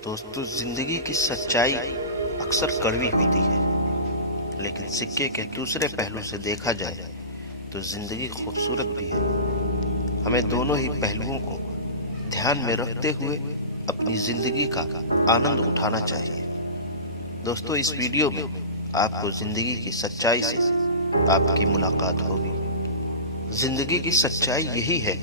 दोस्तों, जिंदगी की सच्चाई अक्सर कड़वी होती है, लेकिन सिक्के के दूसरे पहलू से देखा जाए तो जिंदगी खूबसूरत भी है। हमें दोनों ही पहलुओं को ध्यान में रखते हुए अपनी जिंदगी का आनंद उठाना चाहिए। दोस्तों, इस वीडियो में आपको जिंदगी की सच्चाई से आपकी मुलाकात होगी। जिंदगी की सच्चाई यही है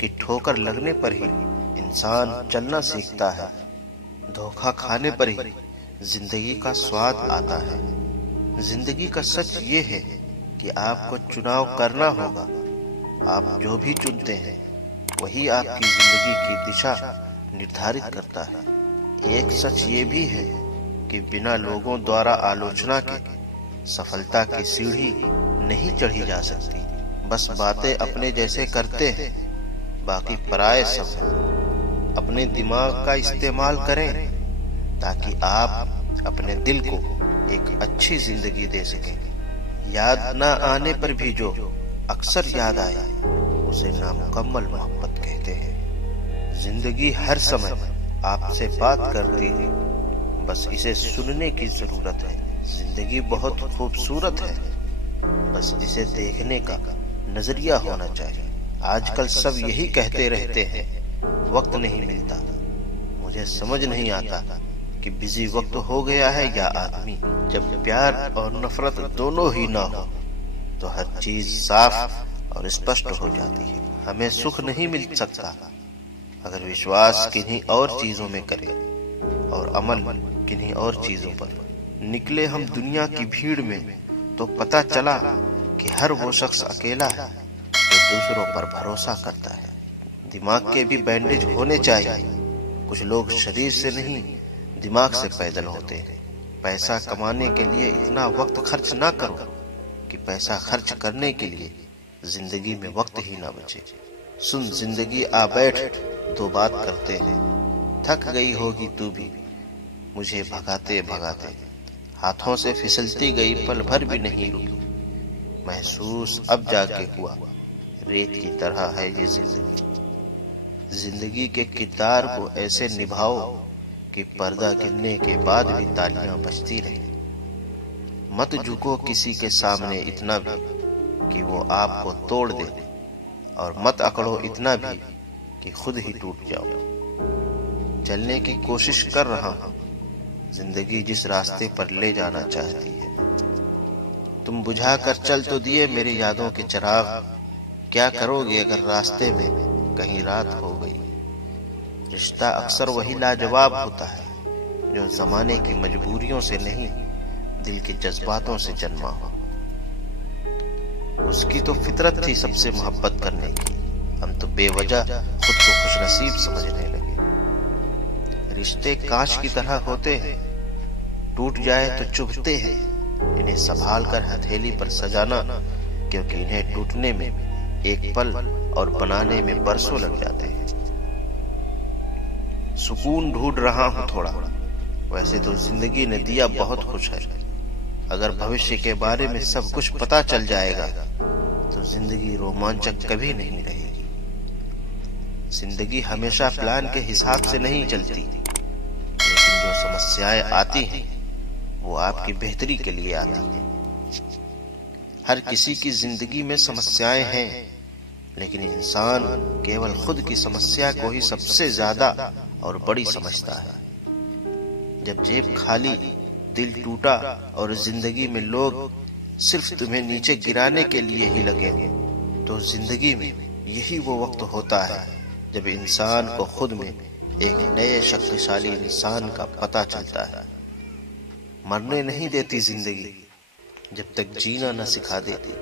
कि ठोकर लगने पर ही इंसान चलना सीखता है। धोखा खाने पर ही जिंदगी का स्वाद आता है। जिंदगी का सच ये है कि आपको चुनाव करना होगा। आप जो भी चुनते हैं वही आपकी जिंदगी की दिशा निर्धारित करता है। एक सच ये भी है कि बिना लोगों द्वारा आलोचना के सफलता की सीढ़ी नहीं चढ़ी जा सकती। बस बातें अपने जैसे करते हैं, बाकी पराये सब हैं। अपने दिमाग का इस्तेमाल करें ताकि आप अपने दिल को एक अच्छी जिंदगी दे सकें। याद न आने पर भी जो अक्सर याद आए उसे नामुकम्मल मोहब्बत कहते हैं। जिंदगी हर समय आपसे बात करती है, बस इसे सुनने की जरूरत है। जिंदगी बहुत खूबसूरत है, बस इसे देखने का नजरिया होना चाहिए। आजकल सब यही कहते रहते हैं, वक्त नहीं मिलता। मुझे समझ नहीं आता कि बिजी वक्त हो गया है या आदमी। जब प्यार और नफरत दोनों ही ना हो तो हर चीज साफ और स्पष्ट हो जाती है। हमें सुख नहीं मिल सकता अगर विश्वास किन्हीं और चीजों में करें और अमल किन्हीं और चीजों पर। निकले हम दुनिया की भीड़ में तो पता चला कि हर वो शख्स अकेला है जो दूसरों पर भरोसा करता है। दिमाग के भी बैंडेज होने चाहिए। कुछ लोग शरीर से नहीं दिमाग से पैदल होते हैं। पैसा कमाने के लिए इतना वक्त खर्च ना करो कि पैसा खर्च करने के लिए जिंदगी में वक्त ही ना बचे। सुन जिंदगी आ बैठ, दो बात करते हैं। थक गई होगी तू भी मुझे भगाते भगाते, हाथों से फिसलती गई पल भर भी नहीं रुकी। महसूस अब जाके हुआ रेत की तरह है ये जिंदगी। जिंदगी के किरदार को ऐसे निभाओ कि पर्दा गिरने के बाद भी तालियां बजती रहे। मत झुको किसी के सामने इतना भी कि वो आपको तोड़ दे, और मत अकड़ो इतना भी कि खुद ही टूट जाओ। चलने की कोशिश कर रहा हूं, जिंदगी जिस रास्ते पर ले जाना चाहती है। तुम बुझा कर चल तो दिए मेरी यादों के चिराग, क्या करोगे अगर रास्ते में कहीं रात हो गई। रिश्ता अक्सर वही लाजवाब होता है जो जमाने की मजबूरियों से नहीं, दिल के जज्बातों से जन्मा हो। उसकी तो फितरत थी सबसे मोहब्बत करने की, हम तो बेवजह खुद को खुशनसीब समझने लगे। रिश्ते कांच की तरह होते हैं, टूट जाए तो चुभते हैं। इन्हें संभाल कर हथेली पर सजाना, क्योंकि इन्हें टूटने में एक पल और बनाने में बरसों लग जाते हैं। सुकून ढूंढ रहा हूं थोड़ा, वैसे तो जिंदगी ने दिया बहुत कुछ है। अगर भविष्य के बारे में सब कुछ पता चल जाएगा तो जिंदगी रोमांचक कभी नहीं रहेगी। जिंदगी हमेशा प्लान के हिसाब से नहीं चलती, लेकिन जो समस्याएं आती हैं वो आपकी बेहतरी के लिए आती हैं। हर किसी की जिंदगी में समस्याएं हैं, लेकिन इंसान केवल खुद की समस्या को ही सबसे ज्यादा और बड़ी समझता है। जब जेब खाली, दिल टूटा और जिंदगी में लोग सिर्फ तुम्हें नीचे गिराने के लिए ही लगे, तो जिंदगी में यही वो वक्त होता है जब इंसान को खुद में एक नए शक्तिशाली इंसान का पता चलता है। मरने नहीं देती जिंदगी जब तक जीना न सिखा देती।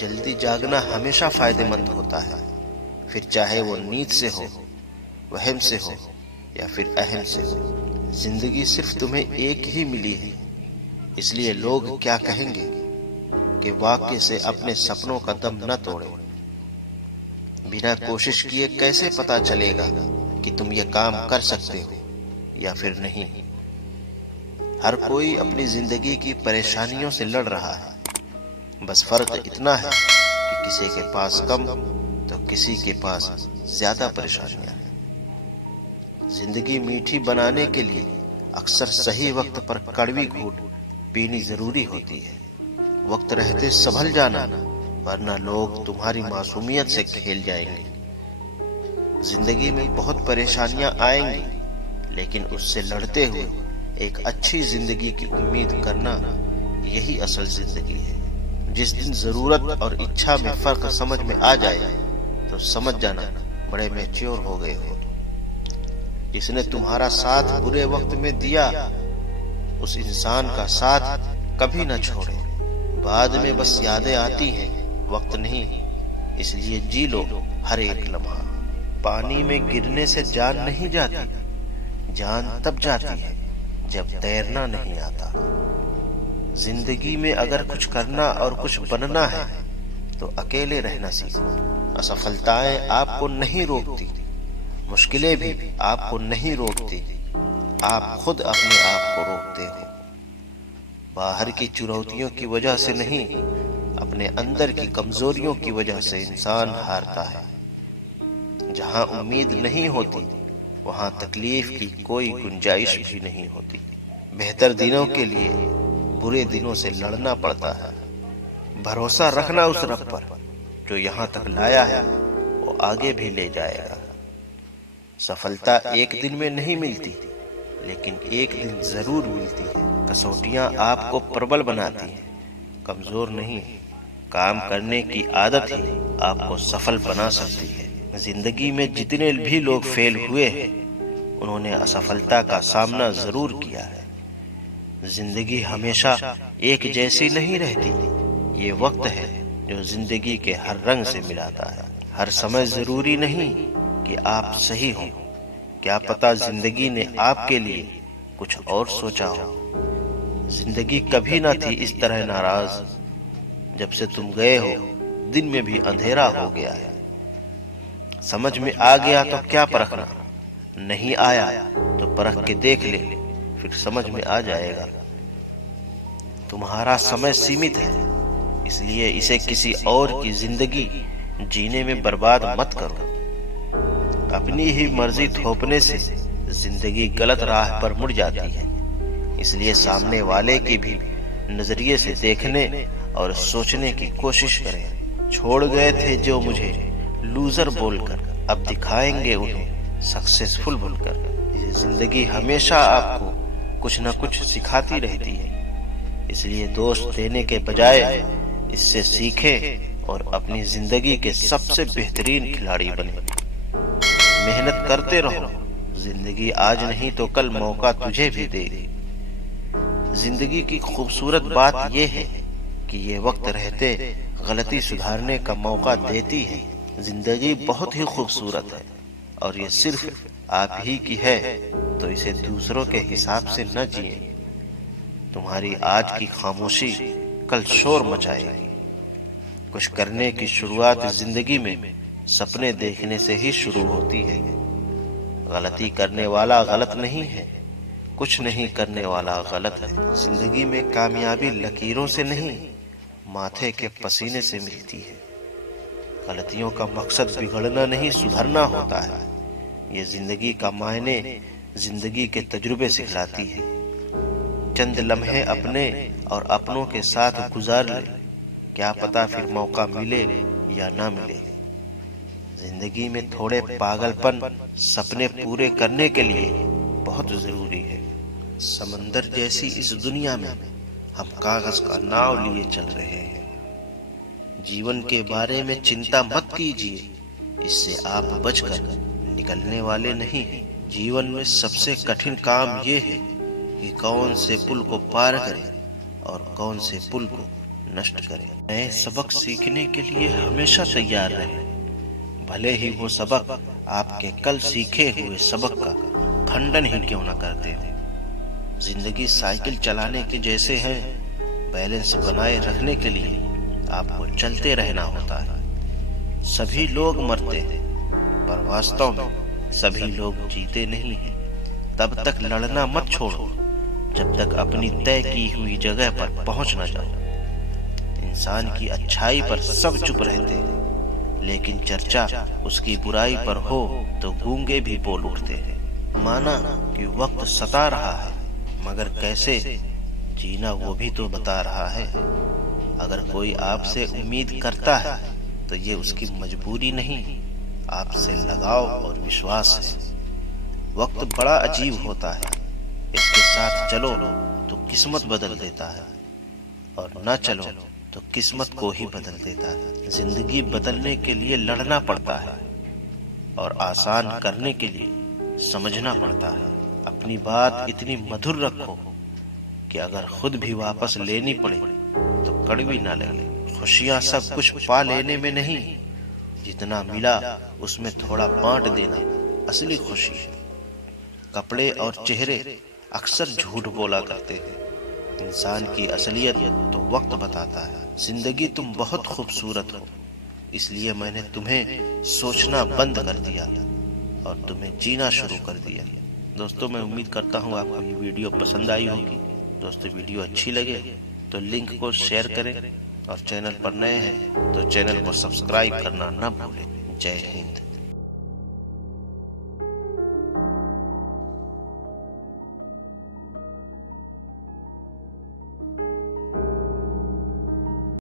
जल्दी जागना हमेशा फायदेमंद होता है, फिर चाहे वो नींद से हो, वहम से हो या फिर अहम से हो। जिंदगी सिर्फ तुम्हें एक ही मिली है, इसलिए लोग क्या कहेंगे कि वाक्य से अपने सपनों का दम न तोड़े। बिना कोशिश किए कैसे पता चलेगा कि तुम ये काम कर सकते हो या फिर नहीं। हर कोई अपनी जिंदगी की परेशानियों से लड़ रहा है, बस फर्क इतना है कि किसी के पास कम तो किसी के पास ज्यादा परेशानियां हैं। जिंदगी मीठी बनाने के लिए अक्सर सही वक्त पर कड़वी घूंट पीनी जरूरी होती है। वक्त रहते संभल जाना, वरना लोग तुम्हारी मासूमियत से खेल जाएंगे। जिंदगी में बहुत परेशानियां आएंगी, लेकिन उससे लड़ते हुए एक अच्छी जिंदगी की उम्मीद करना, यही असल जिंदगी है। जिस दिन जरूरत और इच्छा में फर्क समझ में आ जाए तो समझ जाना बड़े मैच्योर हो गए हो। जिसने तुम्हारा साथ बुरे वक्त में दिया, उस इंसान का साथ कभी न छोड़े। बाद में बस यादें आती हैं, वक्त नहीं। इसलिए जी लो हर एक लम्हा। पानी में गिरने से जान नहीं जाती, जान तब जाती है जब तैरना नहीं आता। जिंदगी में अगर कुछ करना और कुछ बनना है तो अकेले रहना सीखो। असफलताएं आपको नहीं रोकती, मुश्किलें भी आपको नहीं रोकती, आप खुद अपने आप को रोकते हो। बाहर की चुनौतियों की वजह से नहीं, अपने अंदर की कमजोरियों की वजह से इंसान हारता है। जहां उम्मीद नहीं होती, वहां तकलीफ की कोई गुंजाइश भी नहीं होती। बेहतर दिनों के लिए बुरे दिनों से लड़ना पड़ता है। भरोसा रखना उस रब पर जो यहाँ तक लाया है, वो आगे भी ले जाएगा। सफलता एक दिन में नहीं मिलती, लेकिन एक दिन जरूर मिलती है। कसौटियां आपको प्रबल बनाती हैं, कमजोर नहीं। काम करने की आदत ही आपको सफल बना सकती है। जिंदगी में जितने भी लोग फेल हुए हैं, उन्होंने असफलता का सामना जरूर किया है। जिंदगी हमेशा एक जैसी नहीं रहती। ये वक्त है जो जिंदगी के हर रंग से मिलाता है। हर समय जरूरी नहीं कि आप सही हो। क्या पता जिंदगी ने आपके लिए कुछ और सोचा हो। जिंदगी कभी ना थी इस तरह नाराज। जब से तुम गए हो, दिन में भी अंधेरा हो गया है। समझ में आ गया तो क्या परखना, नहीं आया तो परख के देख ले, फिर समझ में आ जाएगा। तुम्हारा समय सीमित है, इसलिए इसे किसी और की जिंदगी जीने में बर्बाद मत करो। अपनी ही मर्जी थोपने से जिंदगी गलत राह पर मुड़ जाती है। इसलिए सामने वाले की भी नजरिए से देखने और सोचने की कोशिश करें। छोड़ गए थे जो मुझे लूजर बोलकर, अब दिखाएंगे उन्हें सक्सेसफुल बोलकर। ये जिंदगी हमेशा आपको कुछ न कुछ सिखाती रहती है। इसलिए दोस्त देने के बजाय इससे सीखें और अपनी जिंदगी के सबसे बेहतरीन खिलाड़ी बने। मेहनत करते रहो, जिंदगी आज नहीं तो कल मौका तुझे भी देगी। जिंदगी की खूबसूरत बात यह है कि ये वक्त रहते गलती सुधारने का मौका देती है। जिंदगी बहुत ही खूबसूरत है और ये सिर्फ आप ही की है, तो इसे दूसरों के हिसाब से न जिए। तुम्हारी आज की खामोशी कल शोर मचाएगी। कुछ करने की शुरुआत जिंदगी में सपने देखने से ही शुरू होती है। गलती करने वाला गलत नहीं है, कुछ नहीं करने वाला गलत है। जिंदगी में कामयाबी लकीरों से नहीं, माथे के पसीने से मिलती है। गलतियों का मकसद बिगड़ना नहीं, सुधरना होता है। ये जिंदगी का मायने जिंदगी के तजुर्बे सिखलाती है। चंद लम्हे अपने और अपनों के साथ गुजार ले, क्या पता फिर मौका मिले या ना मिले। जिंदगी में थोड़े पागलपन सपने पूरे करने के लिए बहुत जरूरी है। समंदर जैसी इस दुनिया में हम कागज का नाव लिए चल रहे हैं। जीवन के बारे में चिंता मत कीजिए, इससे आप बचकर निकलने वाले नहीं हैं। जीवन में सबसे कठिन काम ये है कि कौन से पुल को पार करें और कौन से पुल को नष्ट करें। नए सबक सीखने के लिए हमेशा तैयार रहें, भले ही वो सबक आपके कल सीखे हुए सबक का खंडन ही क्यों न करते हो। जिंदगी साइकिल चलाने के जैसे है, बैलेंस बनाए रखने के लिए आपको चलते रहना होता है। सभी लोग मरते हैं, पर वास्तव में सभी लोग जीते नहीं हैं। तब तक लड़ना मत छोड़ो जब तक अपनी तय की हुई जगह पर पहुंच न जाओ। इंसान की अच्छाई पर सब चुप रहते हैं, लेकिन चर्चा उसकी बुराई पर हो तो गूंगे भी बोल उठते हैं। माना कि वक्त सता रहा है, मगर कैसे जीना वो भी तो बता रहा है। अगर कोई आपसे उम्मीद करता है तो ये उसकी मजबूरी नहीं, आपसे लगाव और विश्वास है। वक्त बड़ा अजीब होता है, इसके साथ चलो तो किस्मत बदल देता है, और न चलो तो किस्मत को ही बदल देता है। जिंदगी बदलने के लिए लड़ना पड़ता है, और आसान करने के लिए समझना पड़ता है। अपनी बात इतनी मधुर रखो कि अगर खुद भी वापस लेनी पड़े तो कड़वी ना लगे। खुशियां सब कुछ पा लेने में नहीं, जितना मिला उसमें थोड़ा बांट देना असली खुशी है। कपड़े और चेहरे अक्सर झूठ बोला करते हैं, इंसान की असलियत तो वक्त बताता है। जिंदगी तुम बहुत खूबसूरत हो, इसलिए मैंने तुम्हें सोचना बंद कर दिया और तुम्हें जीना शुरू कर दिया। दोस्तों, मैं उम्मीद करता हूँ आपको ये वीडियो पसंद आई होगी। दोस्तों, वीडियो अच्छी लगे तो लिंक को शेयर करें, और चैनल पर नए हैं तो चैनल को सब्सक्राइब करना न भूलें। जय हिंद।